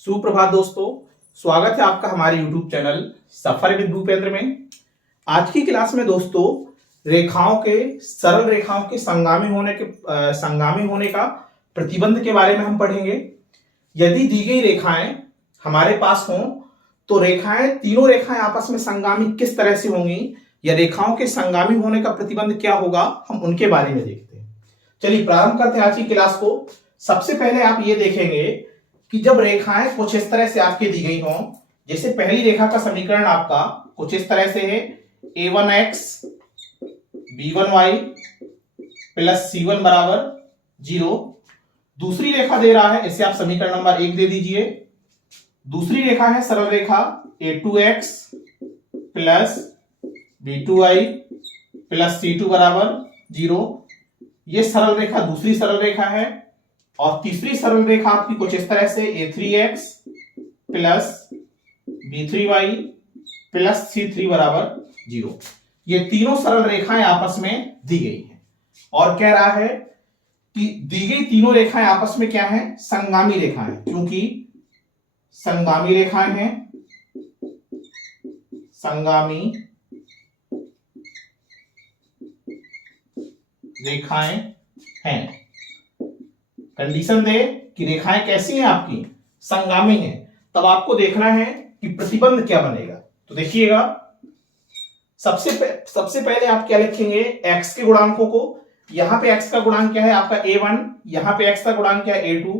सुप्रभात दोस्तों, स्वागत है आपका हमारे YouTube channel suffer with Bhupendra में। आज की क्लास में दोस्तों सरल रेखाओं के संगामी होने का प्रतिबंध के बारे में हम पढ़ेंगे। यदि दी गई रेखाएं हमारे पास हों तो तीनों रेखाएं आपस में संगामी किस तरह से होंगी या रेखाओं के संगामी होने का प्रतिबंध क्या होगा, हम उनके बारे में देखते हैं। चलिए प्रारंभ करते हैं आज की क्लास को। सबसे पहले आप ये देखेंगे कि जब रेखाएं कुछ इस तरह से आपके दी गई हों, जैसे पहली रेखा का समीकरण आपका कुछ इस तरह से है a1x b1y प्लस c1 बराबर 0। दूसरी रेखा दे रहा है, इसे आप समीकरण नंबर 1 दे दीजिए। दूसरी रेखा है सरल रेखा a2x plus b2y plus c2 बराबर 0। ये सरल रेखा दूसरी सरल रेखा है। और तीसरी सरल रेखा आपकी कुछ इस तरह से a3x plus b3y plus c3 बराबर 0। ये तीनों सरल रेखाएं आपस में दी गई हैं और कह रहा है कि दी गई तीनों रेखाएं आपस में क्या है, संगामी रेखाएं। क्योंकि संगामी रेखाएं हैं, संगामी रेखाएं हैं। कंडीशन दे कि रेखाएं कैसी हैं, आपकी संगामी हैं, तब आपको देखना है कि प्रतिबंध क्या बनेगा। तो देखिएगा, सबसे पहले आप क्या लिखेंगे, x के गुणांकों को। यहां पे x का गुणांक क्या है आपका a1, यहां पे x का गुणांक क्या है a2,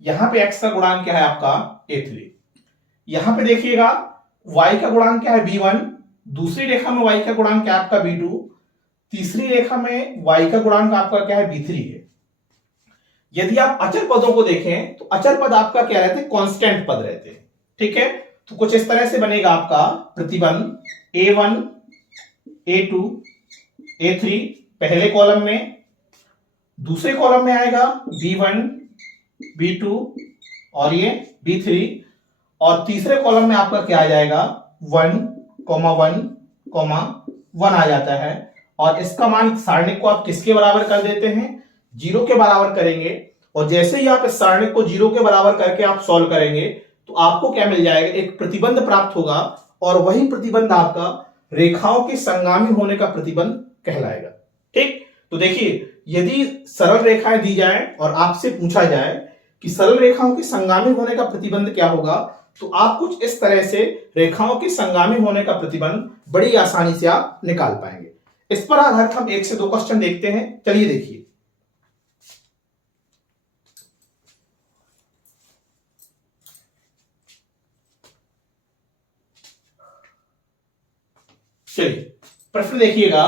यहां पे x का गुणांक क्या है आपका a3। यहां पे देखिएगा y का गुणांक क्या है b1, दूसरी रेखा में y का गुणांक क्या है आपका b2, तीसरी रेखा में y का गुणांक आपका क्या है b3 है। यदि आप अचर पदों को देखें तो अचर पद आपका क्या रहते हैं, कांस्टेंट पद रहते हैं। ठीक है, तो कुछ इस तरह से बनेगा आपका प्रतिबंध a1 a2 a3 पहले कॉलम में, दूसरे कॉलम में आएगा b1 b2 और ये b3, और तीसरे कॉलम में आपका क्या आ जाएगा 1 1 1 आ जाता है। और इसका मान सारणिक को आप किसके बराबर कर देते हैं, 0 के बराबर करेंगे। और जैसे ही आप इस सारणिक को 0 के बराबर करके आप सॉल्व करेंगे तो आपको क्या मिल जाएगा, एक प्रतिबंध प्राप्त होगा। और वही प्रतिबंध आपका रेखाओं के संगामी होने का प्रतिबंध कहलाएगा। ठीक, तो देखिए, यदि सरल रेखाएं दी जाए और आपसे पूछा जाए कि सरल रेखाओं के संगामी होने का प्रतिबंध क्या होगा, तो आप कुछ इस तरह से रेखाओं के संगामी होने का प्रतिबंध बड़ी आसानी से आप निकाल पाएंगे। इस पर आधारित हम 1 से 2 क्वेश्चन देखते हैं। चलिए देखिए, प्रश्न देखिएगा।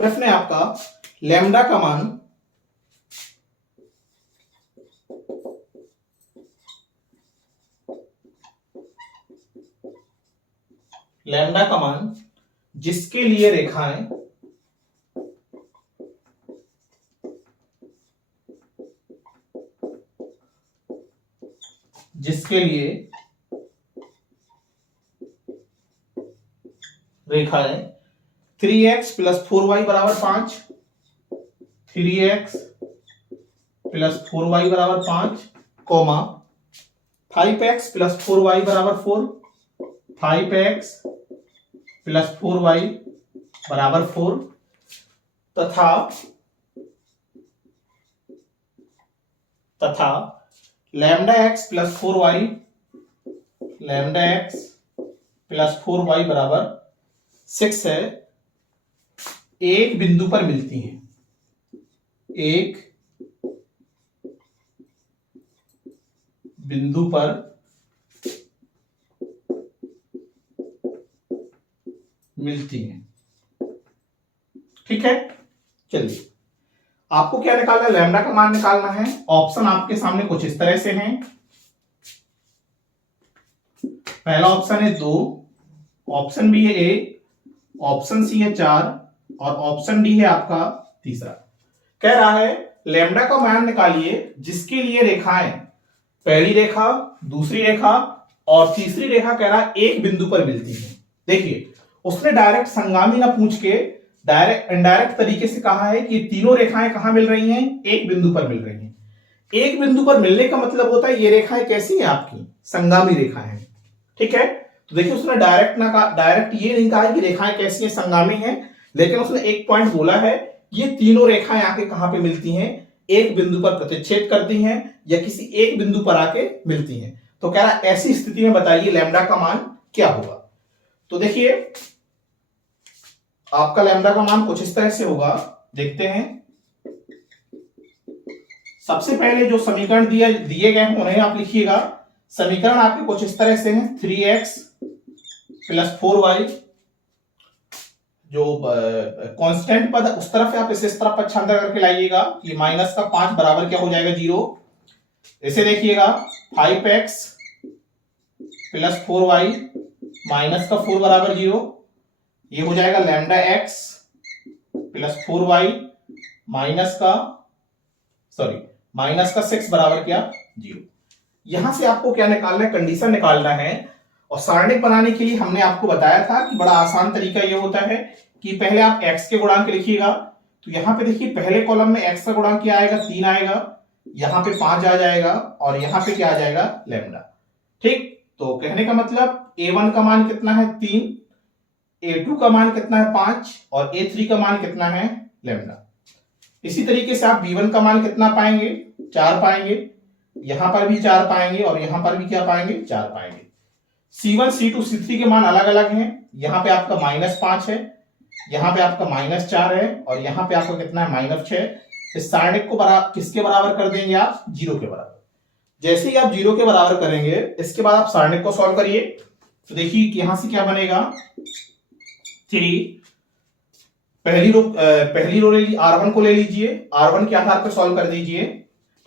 प्रश्न है आपका लैम्डा का मान जिसके लिए रेखाएं जिसके लिए रेखाएं 3x प्लस 4y बराबर 5, 3x प्लस 4y बराबर 5, 5x प्लस 4y बराबर 4, 5x प्लस 4y बराबर 4 तथा लैम्डा x प्लस 4y बराबर 6 है, एक बिंदु पर मिलती हैं। एक बिंदु पर मिलती हैं। ठीक है, चलिए आपको क्या निकालना है, लैम्डा का मान निकालना है। ऑप्शन आपके सामने कुछ इस तरह से हैं। पहला ऑप्शन है 2, ऑप्शन बी है 1, ऑप्शन सी है 4 और ऑप्शन डी है आपका तीसरा। कह रहा है लैम्डा का मान निकालिए जिसके लिए रेखाएं, पहली रेखा, दूसरी रेखा और तीसरी रेखा कह रहा है एक बिंदु पर मिलती है। देखिए उसने डायरेक्ट संगामी ना पूछ के डायरेक्ट इनडायरेक्ट तरीके से कहा है कि तीनों रेखाएं कहां मिल रही हैं, एक बिंदु पर मिल रही हैं। एक बिंदु पर मिलने का मतलब होता है ये रेखाएं कैसी हैं आपकी, संगामी रेखाएं हैं। ठीक है, तो देखिए उसने डायरेक्ट ये नहीं कहा कि रेखाएं कैसी हैं, संगामी हैं, लेकिन उसने एक पॉइंट बोला है ये तीनों रेखाएं आके कहां पे मिलती हैं, एक बिंदु पर प्रतिच्छेद करती हैं या किसी एक बिंदु पर आके मिलती हैं। तो कह रहा ऐसी स्थिति में बताइए लैम्डा का मान क्या होगा। तो देखिए आपका लैम्डा का मान कुछ इस तरह से होगा, देखते हैं। सबसे पहले जो समीकरण दिए गए हैं उन्हें आप लिखिएगा। समीकरण आपके कुछ इस तरह से हैं, 3x + 4y, जो कांस्टेंट पद उस तरफ है आप इस तरफ पक्षांतर करके लाइएगा। ये -5 बराबर क्या हो जाएगा, 0। इसे देखिएगा 5x + 4y -4 बराबर 0, ये हो जाएगा लैम्डा x + 4y -6 बराबर क्या, 0। यहां से आपको क्या निकालना है, कंडीशन निकालना है। और सारणिक बनाने के लिए हमने आपको बताया था कि बड़ा आसान तरीका यह होता है कि पहले आप x के गुणांक लिखिएगा। तो यहां पे देखिए पहले कॉलम में x का गुणांक क्या आएगा, 3 आएगा, यहां पे 5 आ जाएगा और यहां पे क्या आ जाएगा, लैम्डा। ठीक, तो कहने का मतलब a1 का मान कितना है, 3, a2 का मान कितना है, 5 और a3 का मान कितना है, लैम्डा। इसी तरीके से आप b1 का मान कितना पाएंगे, 4 पाएंगे, यहां पर भी 4 पाएंगे और यहां पर भी क्या पाएंगे, 4 पाएंगे। C1 C2 C3 के मान अलग अलग हैं। यहां पे आपका -5 है, यहां पे आपका -4 है और यहां पे आपका कितना है, -6। इस सारणिक को किसके बराबर कर देंगे आप, 0 के बराबर। जैसे ही आप 0 के बराबर करेंगे इसके बाद आप सारणिक को सॉल्व करिए। तो देखिए कि यहां से क्या बनेगा, 3, पहली रो ले लीजिए, R1 को ले लीजिए, R1 के आधार पर सॉल्व कर दीजिए।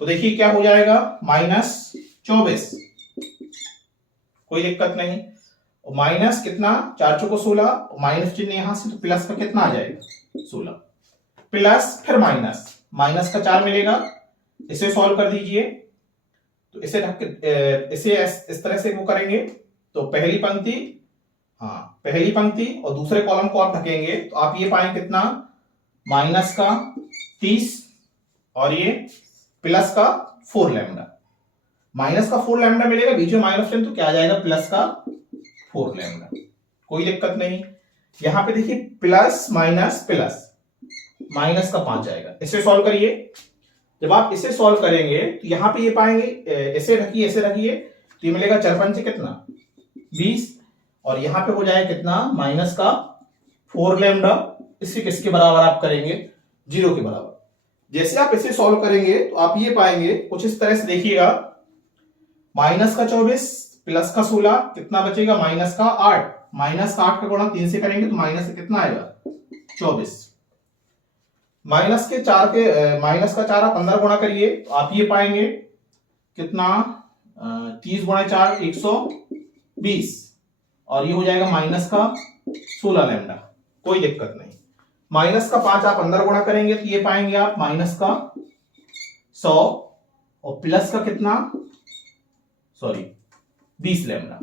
तो देखिए क्या हो जाएगा, -24, कोई दिक्कत नहीं। और माइनस कितना, 4 चौको 16, माइनस चिन्ह यहां से, तो प्लस का कितना आ जाएगा, 16, प्लस फिर माइनस का 4 मिलेगा। इसे सॉल्व कर दीजिए। तो इसे इस तरह से वो करेंगे तो पहली पंक्ति और दूसरे कॉलम को आप ढकेंगे तो आप ये पाएंगे कितना, -30 और ये प्लस का 4 लैम्डा। माइनस का 4 लैम्डा मिलेगा, बीच में माइनस चिन्ह, तो क्या आ जाएगा, प्लस का 4 लैम्डा। कोई दिक्कत नहीं। यहां पे देखिए प्लस माइनस का 5 आएगा। इसे सॉल्व करिए। जब आप इसे सॉल्व करेंगे तो यहां पे ये पाएंगे, इसे रखिए तो ये मिलेगा 4 पंचे कितना, 20 और यहां पे हो जाएगा कितना, -4 लैम्डा। इसे किसके बराबर आप करेंगे, 0 के बराबर। जैसे आप इसे सॉल्व करेंगे तो आप ये पाएंगे कुछ इस तरह से, देखिएगा -24 प्लस का 16 कितना बचेगा, -8। -8 का गुणा 3 से करेंगे तो माइनस से कितना आएगा, 24। माइनस का 4 आप 15 गुणा करिए तो आप ये पाएंगे कितना, 30 गुणा 4 120 और ये हो जाएगा -16 लैम्डा। कोई दिक्कत नहीं। -5 आप अंदर गुणा करेंगे तो ये पाएंगे आप -100 और प्लस का कितना, 20 लैम्डा।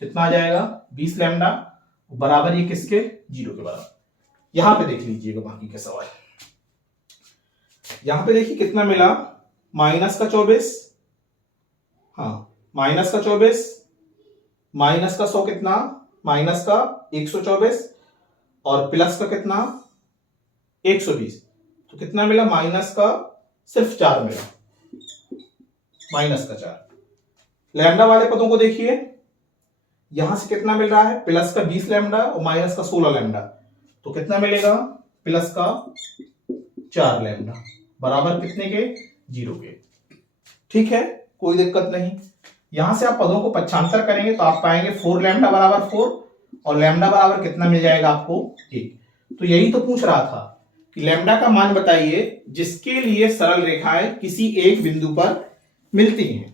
कितना आ जाएगा, 20 लैम्डा बराबर ये किसके, 0 के बराबर। यहां पे देख लीजिएगा बाकी के सवाल। यहां पे देखिए कितना मिला, -24, -24 -100 कितना, -124 और प्लस का कितना, 120। तो कितना मिला, सिर्फ 4 मिला, -4। लैम्डा वाले पदों को देखिए, यहां से कितना मिल रहा है, प्लस का 20 लैम्डा और माइनस का 16 लैम्डा। तो कितना मिलेगा, प्लस का 4 लैम्डा बराबर कितने के, 0 के। ठीक है, कोई दिक्कत नहीं। यहां से आप पदों को पक्षांतर करेंगे तो आप पाएंगे 4 लैम्डा बराबर 4 और लैम्डा बराबर कितना मिल जाएगा आपको, 1। तो यही तो पूछ रहा था कि लैम्डा का मान बताइए जिसके लिए सरल रेखाएं किसी एक बिंदु पर मिलती हैं।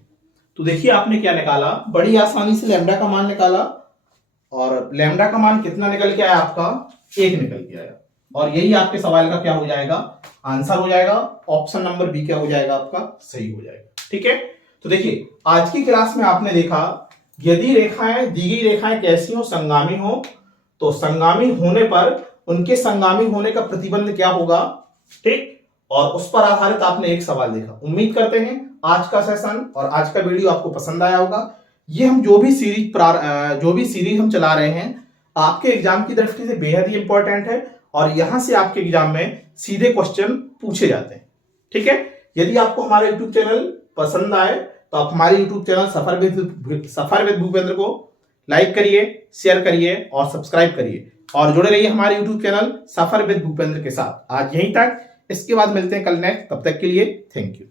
तो देखिए आपने क्या निकाला, बड़ी आसानी से लैम्डा का मान निकाला और लैम्डा का मान कितना निकल के आया आपका, 1 निकल के आया। और यही आपके सवाल का क्या हो जाएगा, आंसर हो जाएगा। ऑप्शन नंबर बी क्या हो जाएगा आपका, सही हो जाएगा। ठीक है, तो देखिए आज की क्लास में आपने देखा यदि रेखाएं, दी गई रेखाएं कैसी हो, संगामी हो, तो संगामी होने पर उनके संगामी होने का प्रतिबंध क्या होगा, ठीक। और उस पर आधारित आपने एक सवाल देखा। उम्मीद करते हैं आज का सेशन और आज का वीडियो आपको पसंद आया होगा। ये हम जो भी सीरीज हम चला रहे हैं आपके एग्जाम की दृष्टि से बेहद ही इंपॉर्टेंट है और यहां से आपके एग्जाम में सीधे क्वेश्चन पूछे जाते हैं, ठीक है। यदि आपको हमारा यूट्यूब चैनल पसंद आए तो आप हमारे YouTube channel suffer with Bhupendra को लाइक करिए, शेयर करिए और सब्सक्राइब करिए और जुड़े रहिए हमारे YouTube channel suffer with Bhupendra के साथ। आज यहीं तक, इसके बाद मिलते हैं कल नेक्स्ट, तब तक के लिए थैंक यू।